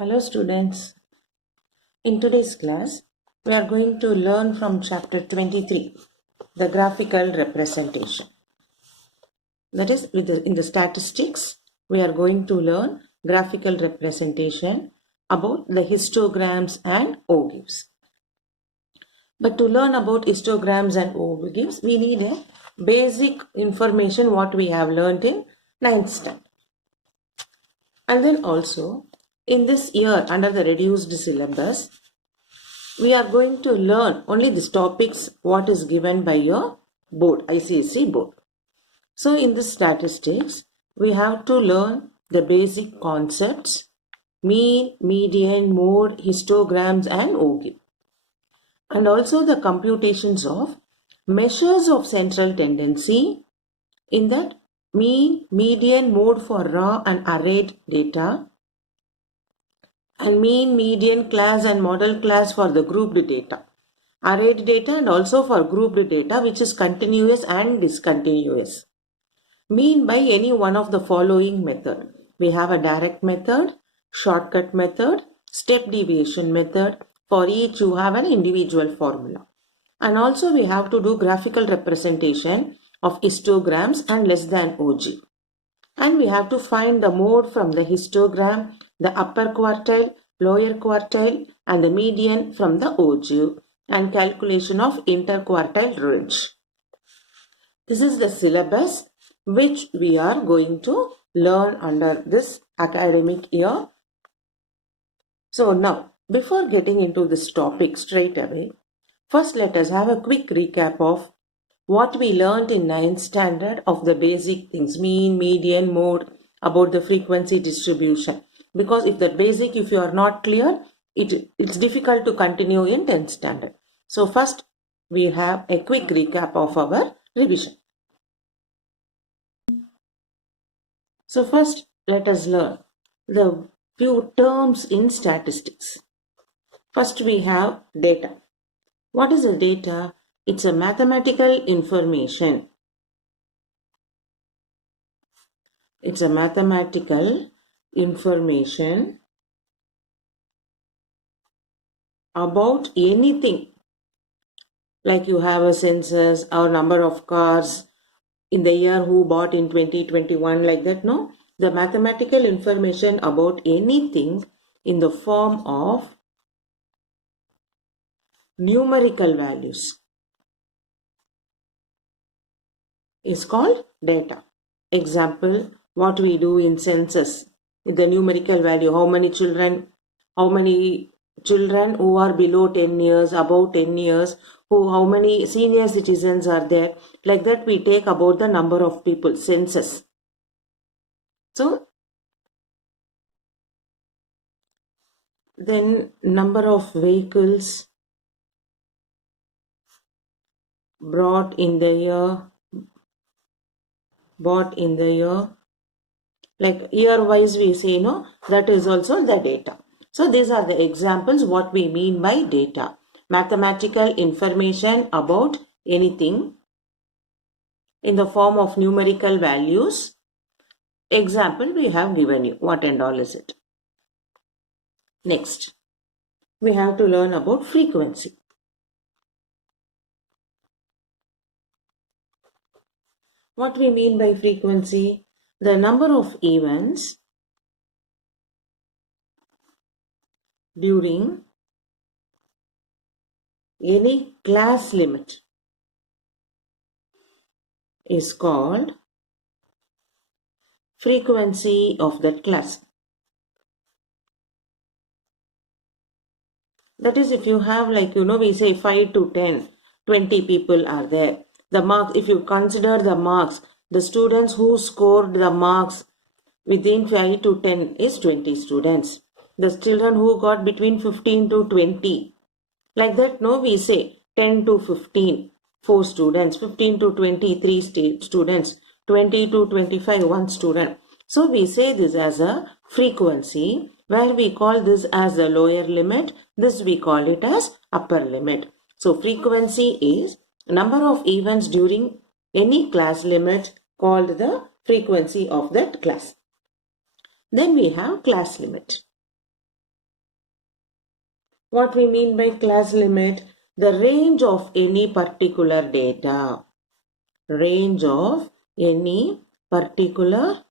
Hello students. In today's class, we are going to learn from chapter 23, the graphical representation. That is, in the statistics, we are going to learn graphical representation about the histograms and O-gives. But to learn about histograms and O-gives, we need a basic information what we have learned in 9th standard. And then also, in this year under the reduced syllabus, we are going to learn only these topics what is given by your board, ICSE board. So in this statistics, we have to learn the basic concepts, mean, median, mode, histograms and O-give. And also the computations of measures of central tendency, in that mean, median, mode for raw and arrayed data, and mean, median, class and model class for the grouped data, arrayed data and also for grouped data which is continuous and discontinuous. Mean by any one of the following method. We have a direct method, shortcut method, step deviation method. For each you have an individual formula. And also we have to do graphical representation of histograms and less than OG. And we have to find the mode from the histogram, the upper quartile, lower quartile and the median from the OG, and calculation of interquartile range. This is the syllabus which we are going to learn under this academic year. So now, before getting into this topic straight away, first let us have a quick recap of what we learned in 9th standard of the basic things, mean, median, mode, about the frequency distribution. Because if you are not clear, it's difficult to continue in 10th standard. So first we have a quick recap of our revision. So first let us learn the few terms in statistics. First we have data. What is a data? It's a mathematical information. It's a mathematical information about anything. Like you have a census or number of cars in the year who bought in 2021, like that, no? The mathematical information about anything in the form of numerical values is called data. Example, what we do in census, the numerical value, how many children who are below 10 years, above 10 years, how many senior citizens are there, like that we take about the number of people, census. So, then number of vehicles bought in the year, like year wise we say, no, that is also the data. So these are the examples what we mean by data. Mathematical information about anything in the form of numerical values. Example we have given you. What and all is it? Next, we have to learn about frequency. What we mean by frequency? The number of events during any class limit is called frequency of that class. That is, if you have, like, we say 5 to 10, 20 people are there. The marks, if you consider the marks, the students who scored the marks within 5 to 10 is 20 students. The children who got between 15 to 20, like that, no, we say 10 to 15, 4 students, 15 to 20, 3 students, 20 to 25, 1 student. So we say this as a frequency, where we call this as the lower limit, this we call it as upper limit. So frequency is number of events during any class limit called the frequency of that class. Then we have class limit. What we mean by class limit? The range of any particular data. Range of any particular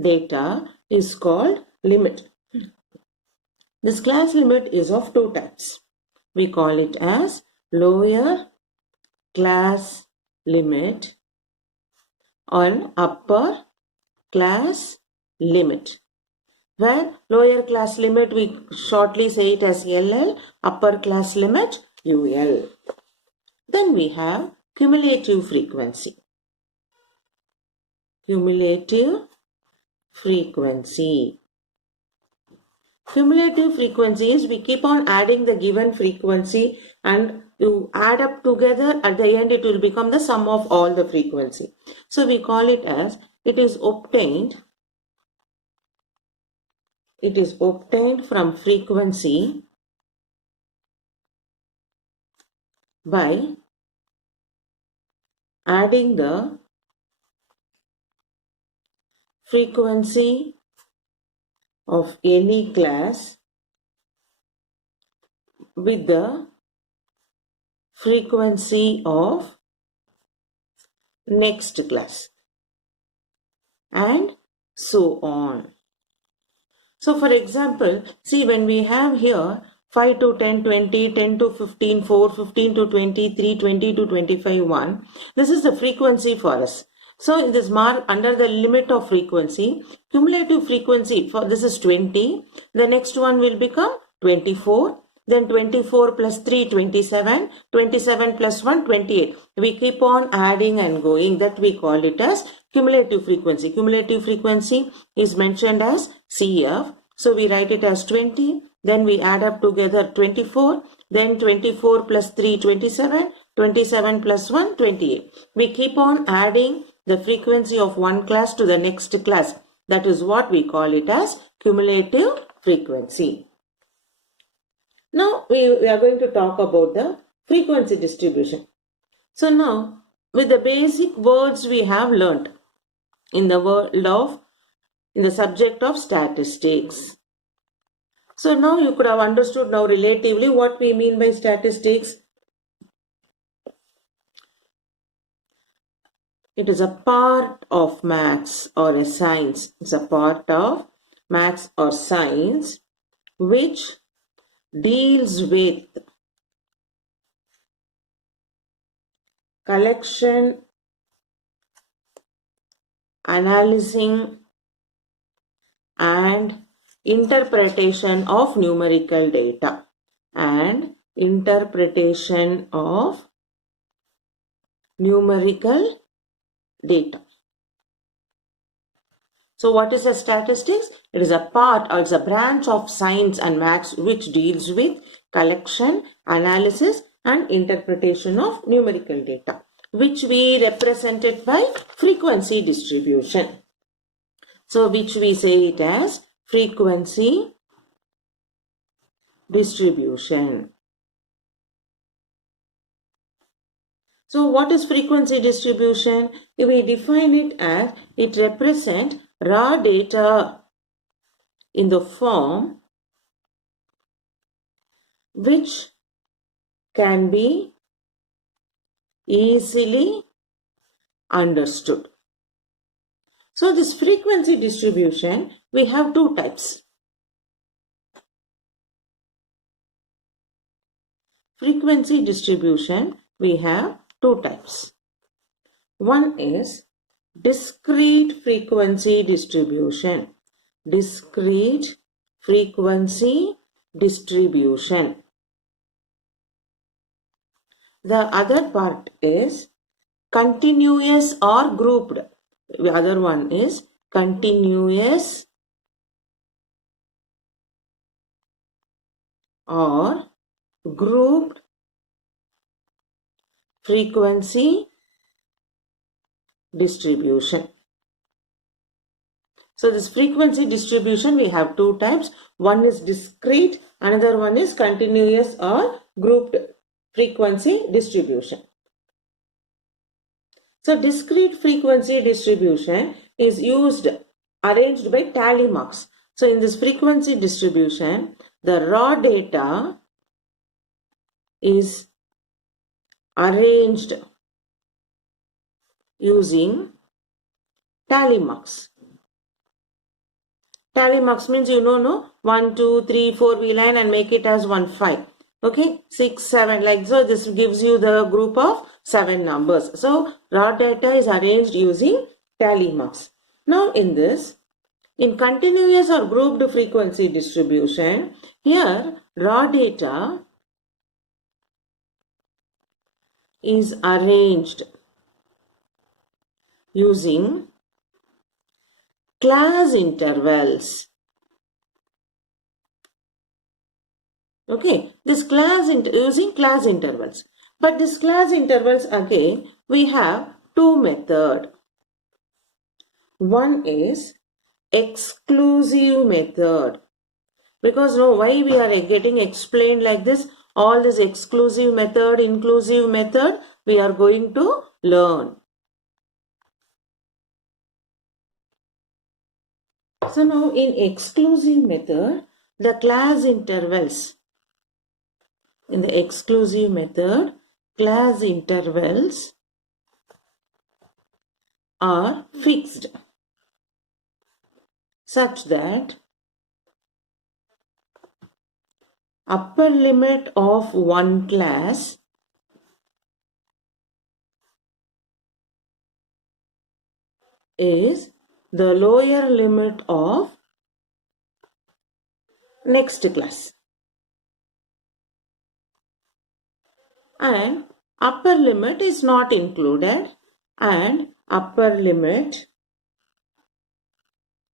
data is called limit. This class limit is of two types. We call it as lower class limit or upper class limit. Where lower class limit we shortly say it as LL, upper class limit UL. Then we have cumulative frequency. Cumulative frequency. Cumulative frequency is we keep on adding the given frequency and you add up together, at the end it will become the sum of all the frequency. So we call it as it is obtained from frequency by adding the frequency of any class with the frequency of next class and so on. So for example, see when we have here 5 to 10, 20, 10 to 15, 4, 15 to 23, 20 to 25, 1. This is the frequency for us. So in this mark under the limit of frequency, cumulative frequency for this is 20. The next one will become 24. Then 24 plus 3, 27. 27 plus 1, 28. We keep on adding and going. That we call it as cumulative frequency. Cumulative frequency is mentioned as CF. So we write it as 20. Then we add up together 24. Then 24 plus 3, 27. 27 plus 1, 28. We keep on adding the frequency of one class to the next class. That is what we call it as cumulative frequency. Now we are going to talk about the frequency distribution. So now with the basic words we have learnt in the subject of statistics. So now you could have understood now relatively what we mean by statistics. It is a part of maths or a science. It's a part of maths or science which deals with collection, analyzing and interpretation of numerical data and interpretation of numerical data. So what is a statistics? It is a part or it's a branch of science and maths which deals with collection, analysis and interpretation of numerical data, which we represented by frequency distribution. So which we say it as frequency distribution. So what is frequency distribution? If we define it as it represents raw data in the form which can be easily understood. So this frequency distribution, we have two types. Frequency distribution, we have two types. One is discrete frequency distribution. Discrete frequency distribution. The other part is continuous or grouped. The other one is continuous or grouped frequency distribution. So this frequency distribution we have two types. One is discrete, another one is continuous or grouped frequency distribution. So discrete frequency distribution is arranged by tally marks. So in this frequency distribution, the raw data is arranged using tally marks. Tally marks means no 1 2 3 4 we line and make it as 1 5. Okay, 6 7 like so. This gives you the group of 7 numbers. So raw data is arranged using tally marks. Now in this, in continuous or grouped frequency distribution, here raw data is arranged using class intervals. Okay, this using class intervals. But this class intervals again, we have two methods. One is exclusive method. Because why we are getting explained like this? All this exclusive method, inclusive method, we are going to learn. So now in exclusive method, the class intervals. In the exclusive method, class intervals are fixed such that upper limit of one class is the lower limit of next class. And upper limit is not included, and upper limit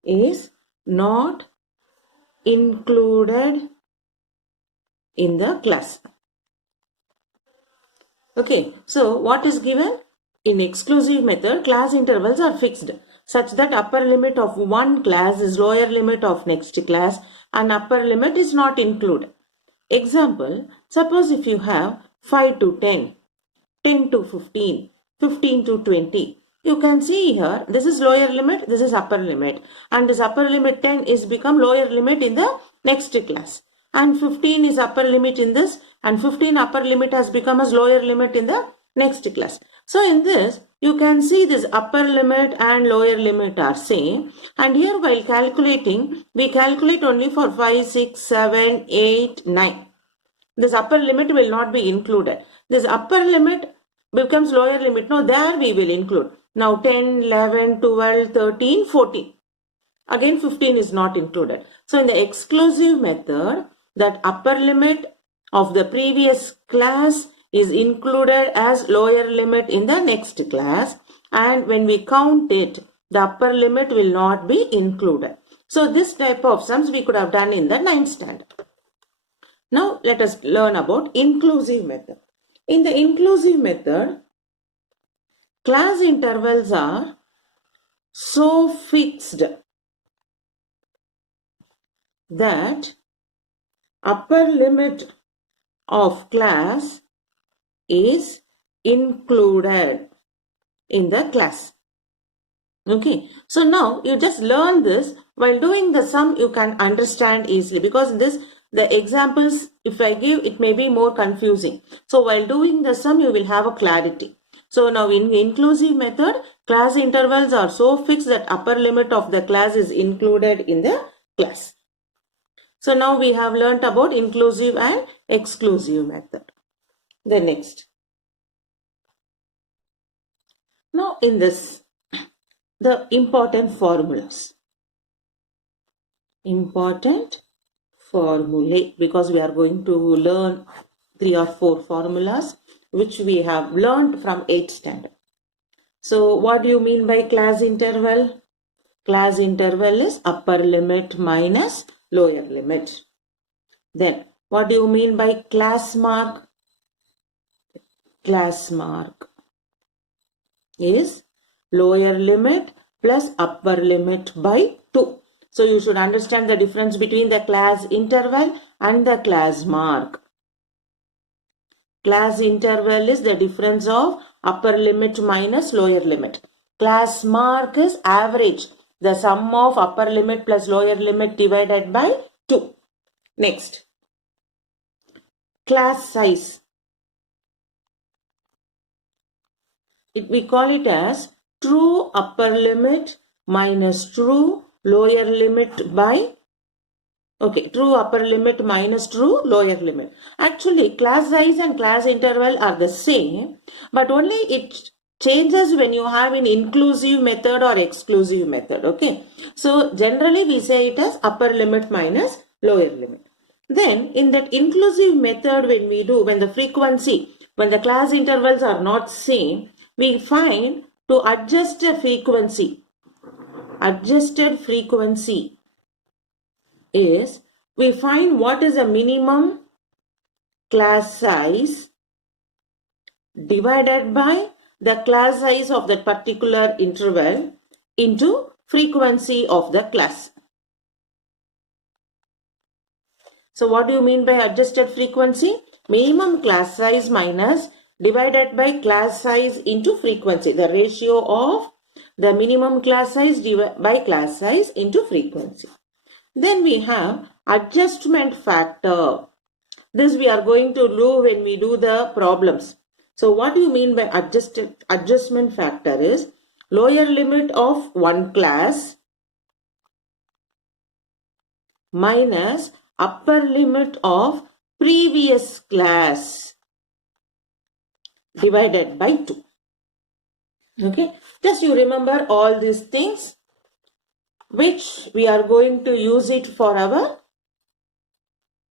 is not included in the class. Okay, so what is given? In exclusive method, class intervals are fixed such that upper limit of one class is lower limit of next class and upper limit is not included. Example, suppose if you have 5 to 10, 10 to 15, 15 to 20. You can see here, this is lower limit, this is upper limit. And this upper limit 10 is become lower limit in the next class. And 15 is upper limit in this, and 15 upper limit has become as lower limit in the next class. So in this, you can see this upper limit and lower limit are same. And here while calculating, we calculate only for 5, 6, 7, 8, 9. This upper limit will not be included. This upper limit becomes lower limit. No, there we will include. Now 10, 11, 12, 13, 14. Again 15 is not included. So in the exclusive method, that upper limit of the previous class is included as lower limit in the next class. And when we count it, the upper limit will not be included. So this type of sums we could have done in the 9th standard. Now let us learn about inclusive method. In the inclusive method, class intervals are so fixed that upper limit of class is included in the class. Okay, so now you just learn this. While doing the sum, you can understand easily, because this the examples if I give, it may be more confusing. So while doing the sum, you will have a clarity. So now in inclusive method, class intervals are so fixed that upper limit of the class is included in the class. So now we have learnt about inclusive and exclusive method. The next. Now in this, the important formulas. Important formulae, because we are going to learn 3 or 4 formulas which we have learned from 8th standard. So what do you mean by class interval? Class interval is upper limit minus lower limit. Then what do you mean by class mark? Class mark is lower limit plus upper limit by 2. So you should understand the difference between the class interval and the class mark. Class interval is the difference of upper limit minus lower limit. Class mark is average, the sum of upper limit plus lower limit divided by 2. Next, class size. we call it as true upper limit minus true lower limit by, okay, true upper limit minus true lower limit. Actually, class size and class interval are the same, but only it changes when you have an inclusive method or exclusive method. Okay, so generally we say it as upper limit minus lower limit. Then in that inclusive method, when the frequency, when the class intervals are not same, we find to adjust the frequency. Adjusted frequency is, we find what is the minimum class size divided by the class size of that particular interval into frequency of the class. So what do you mean by adjusted frequency? Minimum class size minus divided by class size into frequency. The ratio of the minimum class size by class size into frequency. Then we have adjustment factor. This we are going to do when we do the problems. So what do you mean by adjustment factor is lower limit of one class minus upper limit of previous class divided by 2. Okay, just you remember all these things, which we are going to use it for our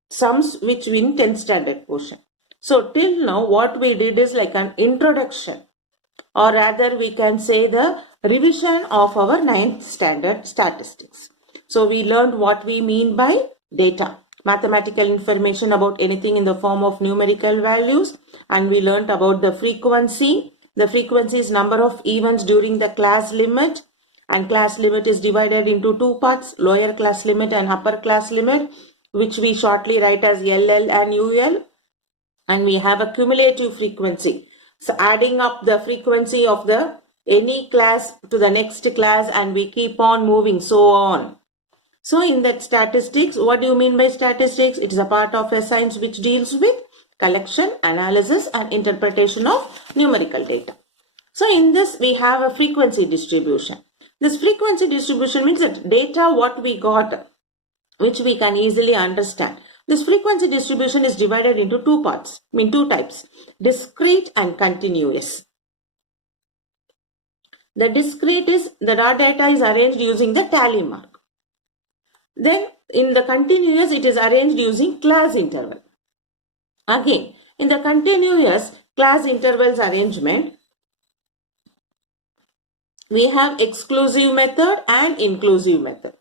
sums which in 10th standard portion. So till now what we did is like an introduction, or rather we can say the revision of our 9th standard statistics. So we learned what we mean by data, mathematical information about anything in the form of numerical values, and we learned about the frequency. The frequency is number of events during the class limit, and class limit is divided into two parts, lower class limit and upper class limit, which we shortly write as LL and UL, and we have a cumulative frequency. So adding up the frequency of the any class to the next class, and we keep on moving so on. So in that statistics, what do you mean by statistics? It is a part of a science which deals with collection, analysis and interpretation of numerical data. So in this we have a frequency distribution. This frequency distribution means that data what we got, which we can easily understand. This frequency distribution is divided into two parts, two types, discrete and continuous. The discrete is the raw data is arranged using the tally mark. Then in the continuous it is arranged using class interval. Again, in the continuous class intervals arrangement, we have exclusive method and inclusive method.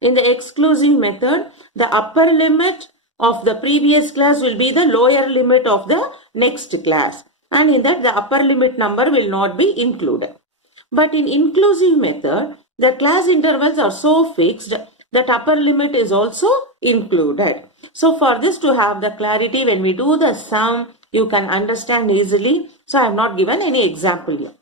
In the exclusive method, the upper limit of the previous class will be the lower limit of the next class, and in that the upper limit number will not be included. But in inclusive method, the class intervals are so fixed that upper limit is also included. So for this to have the clarity, when we do the sum, you can understand easily. So I have not given any example here.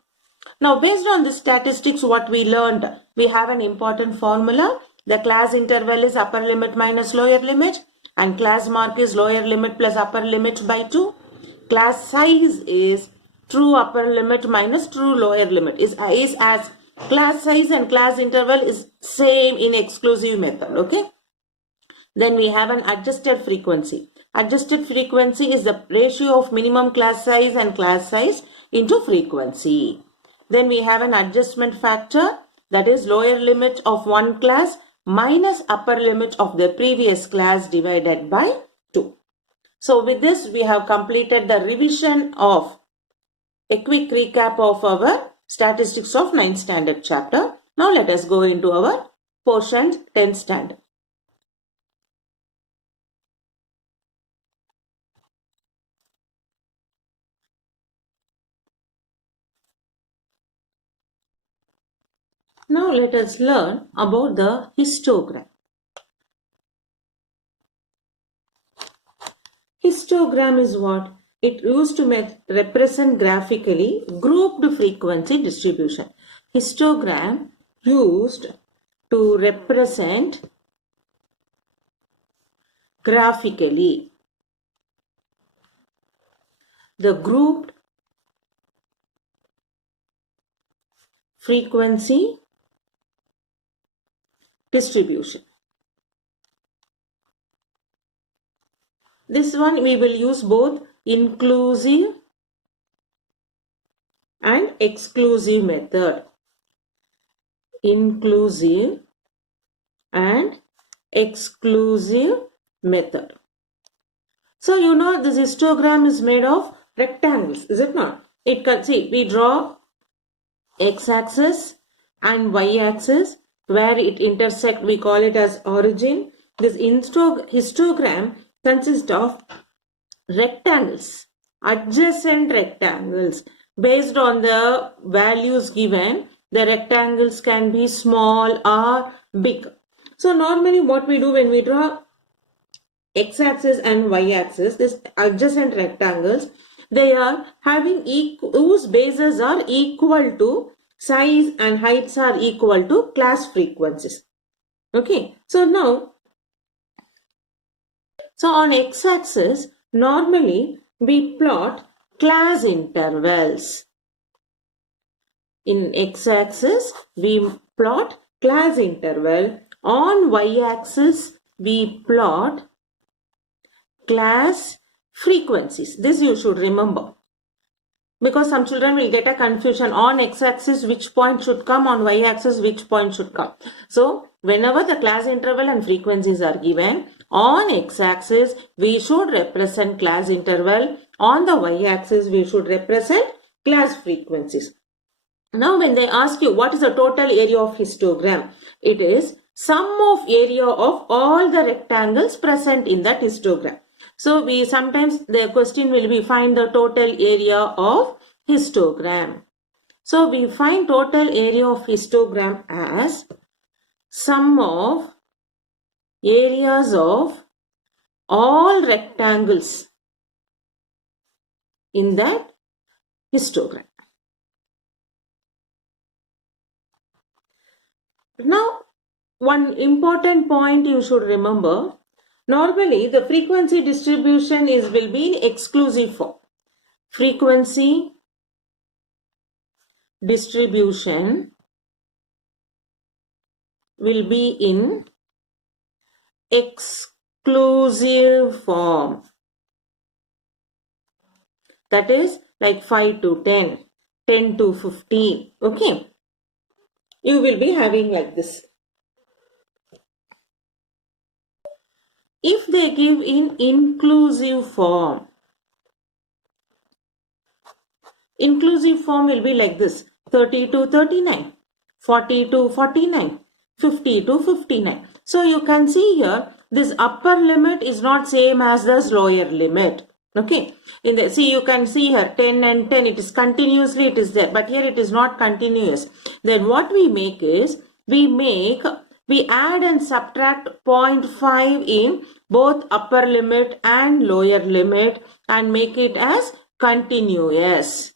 Now based on this statistics, what we learned, we have an important formula. The class interval is upper limit minus lower limit, and class mark is lower limit plus upper limit by 2. Class size is true upper limit minus true lower limit is as class size and class interval is same in exclusive method. Okay. Then we have an adjusted frequency. Adjusted frequency is the ratio of minimum class size and class size into frequency. Then we have an adjustment factor, that is lower limit of one class minus upper limit of the previous class divided by 2. So with this we have completed the revision of a quick recap of our statistics of 9th standard chapter. Now let us go into our portion 10th standard. Now let us learn about the histogram. Histogram is what? It used to represent graphically grouped frequency distribution. Histogram used to represent graphically the grouped frequency distribution. This one we will use both inclusive and exclusive method. Inclusive and exclusive method. So you know this histogram is made of rectangles, is it not? It can see we draw x-axis and y-axis where it intersect, we call it as origin. This histogram consists of rectangles, adjacent rectangles. Based on the values given, the rectangles can be small or big. So normally what we do when we draw x-axis and y-axis, this adjacent rectangles, they are having whose bases are equal to size and heights are equal to class frequencies. Okay, so now, so on x-axis, normally we plot class intervals. In x-axis, we plot class interval. On y-axis, we plot class frequencies. This you should remember. Because some children will get a confusion on x-axis which point should come, on y-axis which point should come. So whenever the class interval and frequencies are given, on x-axis we should represent class interval, on the y-axis we should represent class frequencies. Now when they ask you what is the total area of histogram, it is sum of area of all the rectangles present in that histogram. So we sometimes the question will be find the total area of histogram. So we find total area of histogram as sum of areas of all rectangles in that histogram. Now, one important point you should remember, normally the frequency distribution will be in exclusive form. Frequency distribution will be in exclusive form. That is like 5 to 10, 10 to 15. Okay. You will be having like this. If they give in inclusive form will be like this: 30 to 39, 40 to 49, 50 to 59. So you can see here this upper limit is not same as this lower limit. Okay, see you can see here 10 and 10, it is continuously it is there, but here it is not continuous. Then what we make is we add and subtract 0.5 in both upper limit and lower limit and make it as continuous.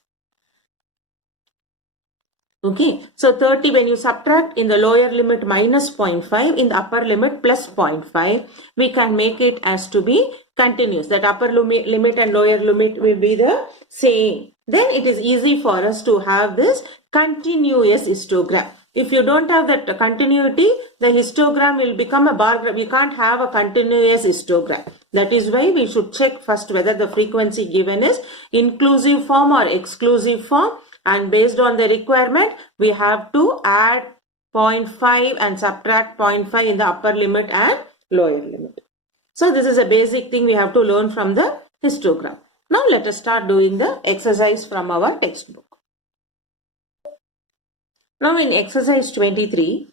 Okay, so 30 when you subtract in the lower limit minus 0.5, in the upper limit plus 0.5, we can make it as to be continuous. That upper limit and lower limit will be the same. Then it is easy for us to have this continuous histogram. If you don't have that continuity, the histogram will become a bar graph. We can't have a continuous histogram. That is why we should check first whether the frequency given is inclusive form or exclusive form. And based on the requirement, we have to add 0.5 and subtract 0.5 in the upper limit and lower limit. So this is a basic thing we have to learn from the histogram. Now let us start doing the exercise from our textbook. Now in exercise 23,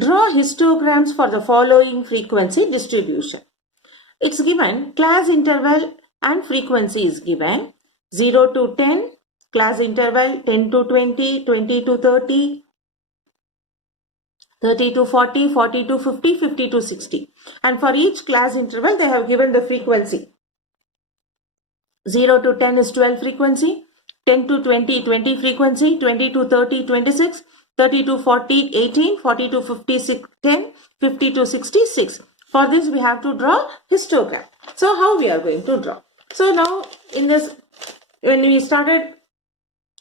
draw histograms for the following frequency distribution. It's given class interval and frequency is given 0 to 10, class interval 10 to 20, 20 to 30, 30 to 40, 40 to 50, 50 to 60. And for each class interval, they have given the frequency. 0 to 10 is 12 frequency, 10 to 20, 20 frequency, 20 to 30, 26, 30 to 40, 18, 40 to 50, 10, 50 to 66. For this, we have to draw histogram. So, how we are going to draw? So, now in this, when we started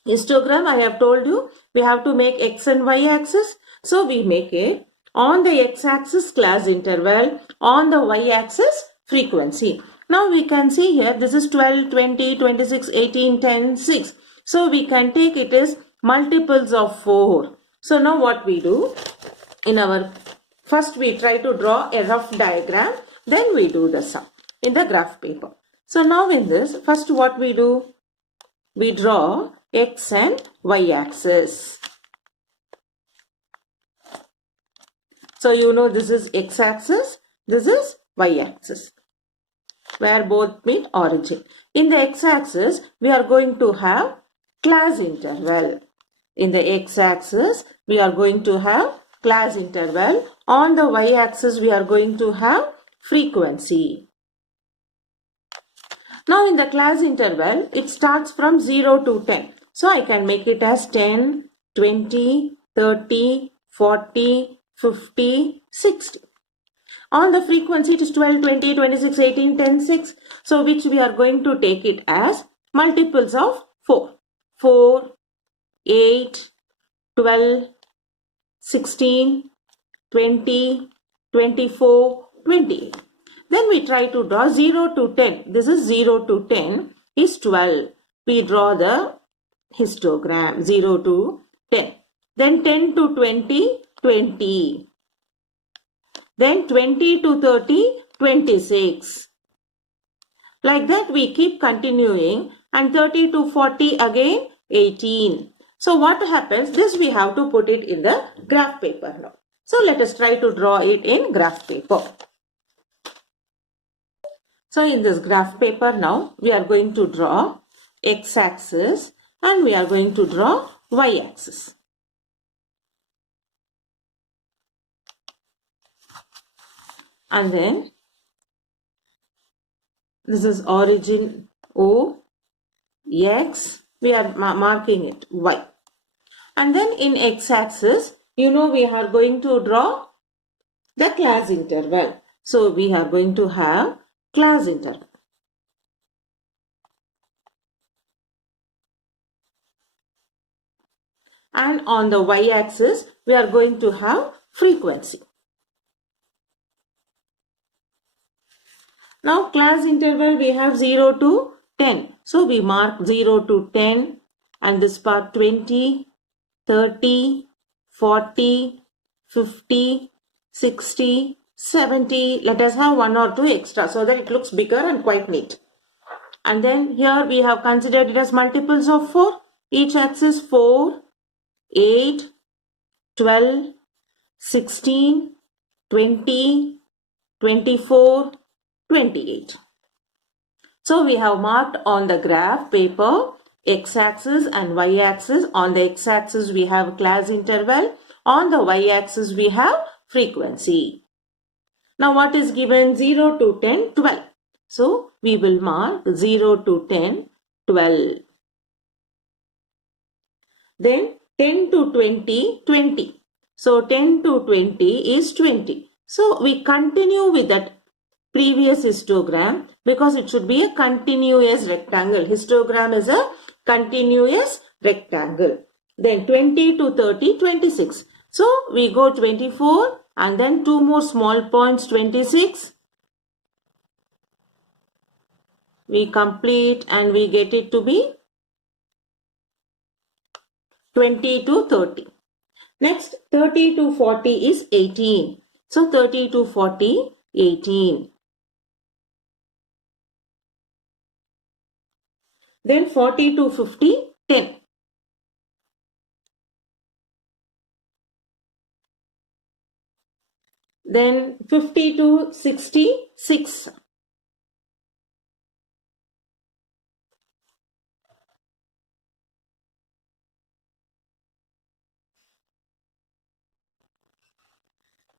Histogram, I have told you, we have to make x and y axis. So we make it on the x-axis class interval, on the y-axis frequency. Now we can see here, this is 12, 20, 26, 18, 10, 6. So we can take it as multiples of 4. So now what we do, first we try to draw a rough diagram, then we do the sum in the graph paper. So now in this, first what we do, we draw x and y axis. So you know this is x axis, this is y axis, where both meet origin. In the x axis, we are going to have class interval. In the x axis, we are going to have class interval. On the y axis, we are going to have frequency. Now in the class interval, it starts from 0 to 10. So I can make it as 10, 20, 30, 40, 50, 60. On the frequency, it is 12, 20, 26, 18, 10, 6. So which we are going to take it as multiples of 4. 4, 8, 12, 16, 20, 24, 28. Then we try to draw 0 to 10. This is 0 to 10 is 12. We draw the histogram 0 to 10. Then 10 to 20, 20. Then 20 to 30, 26. Like that we keep continuing, and 30 to 40 again 18. So what happens? This we have to put it in the graph paper now. So let us try to draw it in graph paper. So in this graph paper now, we are going to draw x-axis and we are going to draw y-axis. And then this is origin O, x, we are marking it y. And then in x-axis, you know we are going to draw the class interval. So we are going to have class interval. And on the y-axis, we are going to have frequency. Now class interval we have 0 to 10. So we mark 0 to 10 and this part 20, 30, 40, 50, 60, 70. Let us have 1 or 2 extra so that it looks bigger and quite neat. And then here we have considered it as multiples of 4. Each axis 4, 8, 12, 16, 20, 24, 28. So we have marked on the graph paper x-axis and y-axis. On the x-axis we have class interval. On the y-axis we have frequency. Now what is given? 0 to 10, 12. So we will mark 0 to 10, 12. Then 10 to 20, 20. So 10 to 20 is 20. So we continue with that previous histogram because it should be a continuous rectangle. Histogram is a continuous rectangle. Then 20 to 30, 26. So we go 24 and then 2 more small points, 26. We complete and we get it to be 20 to 30. Next 30 to 40 is 18. So 30 to 40, 18. Then 40 to 50, 10. Then 50 to 60, 6.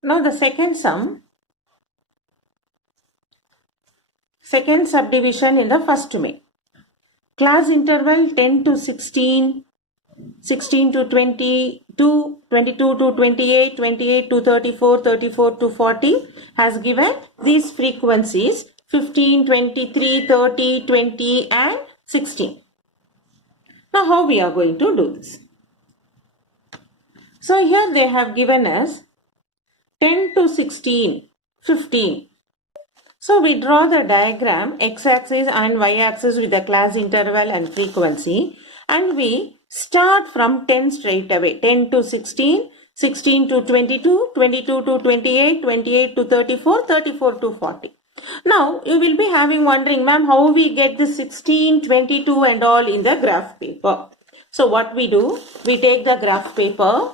Now the second subdivision in the first main. Class interval 10 to 16, 16 to 22, 22 to 28, 28 to 34, 34 to 40 has given these frequencies 15, 23, 30, 20 and 16. Now how we are going to do this? So here they have given us 10 to 16, 15. So we draw the diagram x-axis and y-axis with the class interval and frequency, and we start from 10 straight away. 10 to 16, 16 to 22, 22 to 28, 28 to 34, 34 to 40. Now you will be wondering, ma'am, how we get the 16, 22 and all in the graph paper. So what we do, we take the graph paper.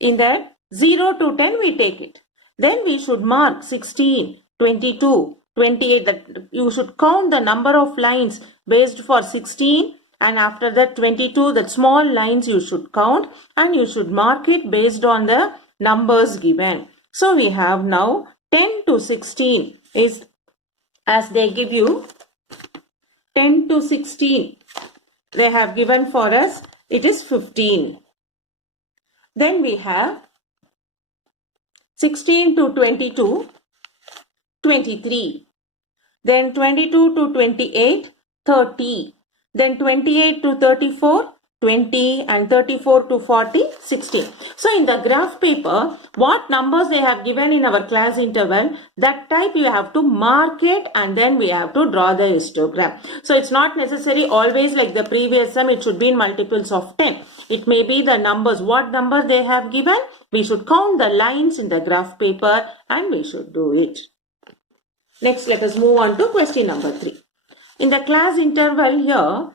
In that 0 to 10 we take it. Then we should mark 16, 22, 28. That you should count the number of lines based for 16, and after that 22, that small lines you should count, and you should mark it based on the numbers given. So we have now 10 to 16 is, as they give you 10 to 16, they have given for us, it is 15. Then we have 16 to 22, 23. Then 22 to 28, 30. Then 28 to 34, 20, and 34 to 40, 16. So in the graph paper, what numbers they have given in our class interval, that type you have to mark it, and then we have to draw the histogram. So it's not necessary always like the previous sum, it should be in multiples of 10. It may be the numbers, what number they have given, we should count the lines in the graph paper and we should do it. Next, let us move on to question number 3. In the class interval here,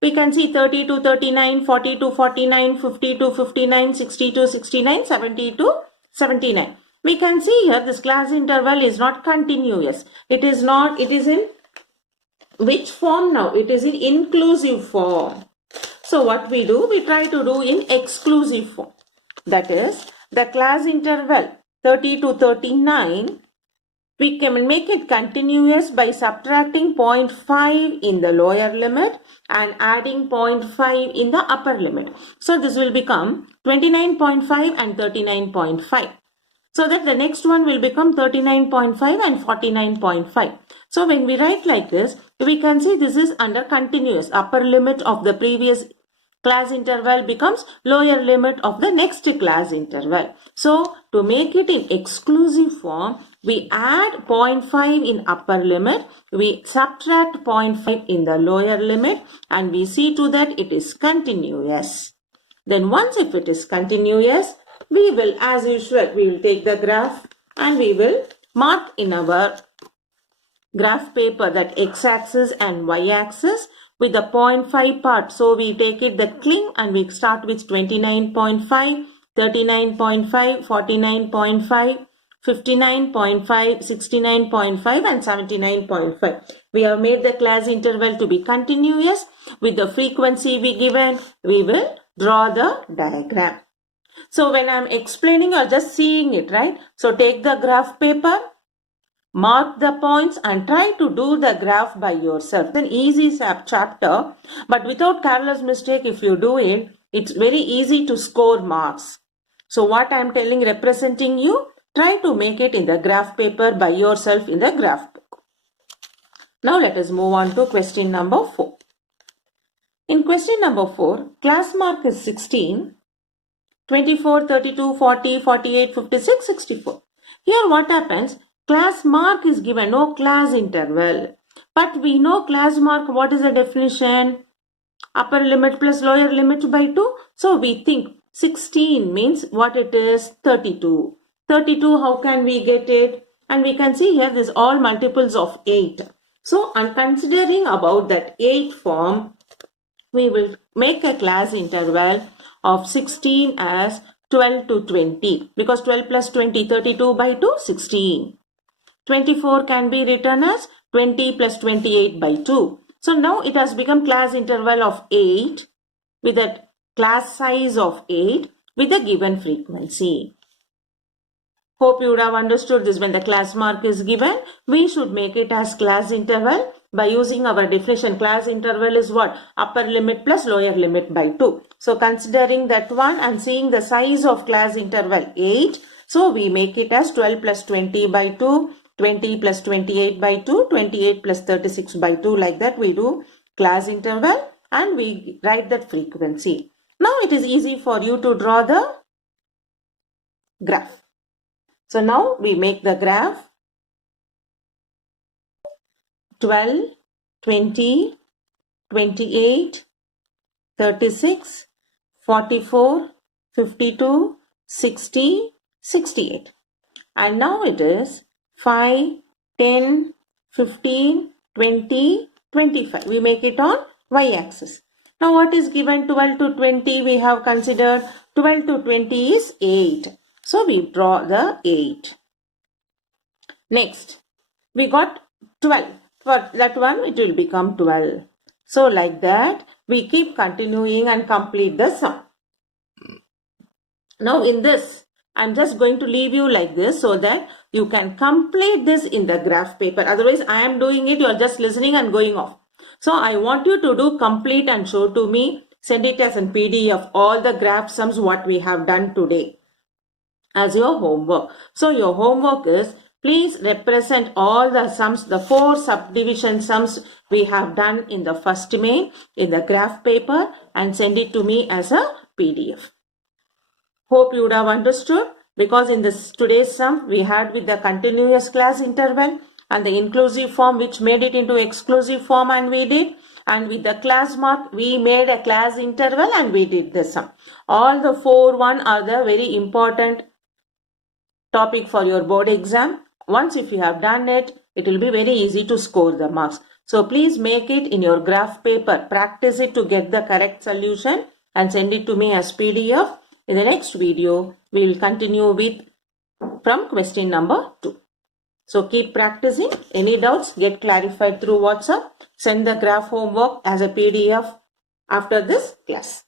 we can see 30 to 39, 40 to 49, 50 to 59, 60 to 69, 70 to 79. We can see here this class interval is not continuous. It is in which form now? It is in inclusive form. So what we do? We try to do in exclusive form. That is, the class interval 30 to 39, we can make it continuous by subtracting 0.5 in the lower limit and adding 0.5 in the upper limit. So this will become 29.5 and 39.5. So that the next one will become 39.5 and 49.5. So when we write like this, we can see this is under continuous. Upper limit of the previous class interval becomes lower limit of the next class interval. So to make it in exclusive form, we add 0.5 in upper limit, we subtract 0.5 in the lower limit, and we see to that it is continuous. Then once if it is continuous, we will, as usual, we will take the graph and we will mark in our graph paper that x-axis and y-axis with the 0.5 part. So we take it the cling and we start with 29.5, 39.5, 49.5, 59.5, 69.5 and 79.5. We have made the class interval to be continuous. With the frequency we given, we will draw the diagram. So when I am explaining, you are just seeing it, right? So take the graph paper, mark the points and try to do the graph by yourself. It's an easy chapter, but without careless mistake, if you do it, it's very easy to score marks. So what I am telling, representing you, try to make it in the graph paper by yourself in the graph book. Now let us move on to question number 4. In question number 4, class mark is 16, 24, 32, 40, 48, 56, 64. Here what happens? Class mark is given, no class interval. But we know class mark, what is the definition? Upper limit plus lower limit by 2. So we think 16 means what it is? 32. 32, how can we get it? And we can see here this all multiples of 8. So on considering about that 8 form, we will make a class interval of 16 as 12 to 20. Because 12 plus 20, 32 by 2, 16. 24 can be written as 20 plus 28 by 2. So now it has become class interval of 8 with a class size of 8 with a given frequency. Hope you would have understood this. When the class mark is given, we should make it as class interval by using our definition. Class interval is what? Upper limit plus lower limit by 2. So considering that one and seeing the size of class interval 8, so we make it as 12 plus 20 by 2, 20 plus 28 by 2, 28 plus 36 by 2. Like that we do class interval and we write that frequency. Now it is easy for you to draw the graph. So now we make the graph 12, 20, 28, 36, 44, 52, 60, 68. And now it is 5, 10, 15, 20, 25. We make it on y-axis. Now what is given 12 to 20? We have considered 12 to 20 is 8. So we draw the 8. Next, we got 12. For that one, it will become 12. So like that, we keep continuing and complete the sum. Now in this, I'm just going to leave you like this so that you can complete this in the graph paper. Otherwise, I am doing it, you are just listening and going off. So I want you to do complete and show to me. Send it as a PDF, all the graph sums what we have done today as your homework. So your homework is, please represent all the sums, the 4 subdivision sums we have done in the first main in the graph paper and send it to me as a PDF. Hope you would have understood, because in this today's sum we had with the continuous class interval and the inclusive form which made it into exclusive form and we did, and with the class mark we made a class interval and we did the sum. All the 4 are the very important topic for your board exam. Once if you have done it, it will be very easy to score the marks. So please make it in your graph paper. Practice it to get the correct solution and send it to me as PDF. In the next video, we will continue with from question number 2. So keep practicing. Any doubts, get clarified through WhatsApp. Send the graph homework as a PDF after this class.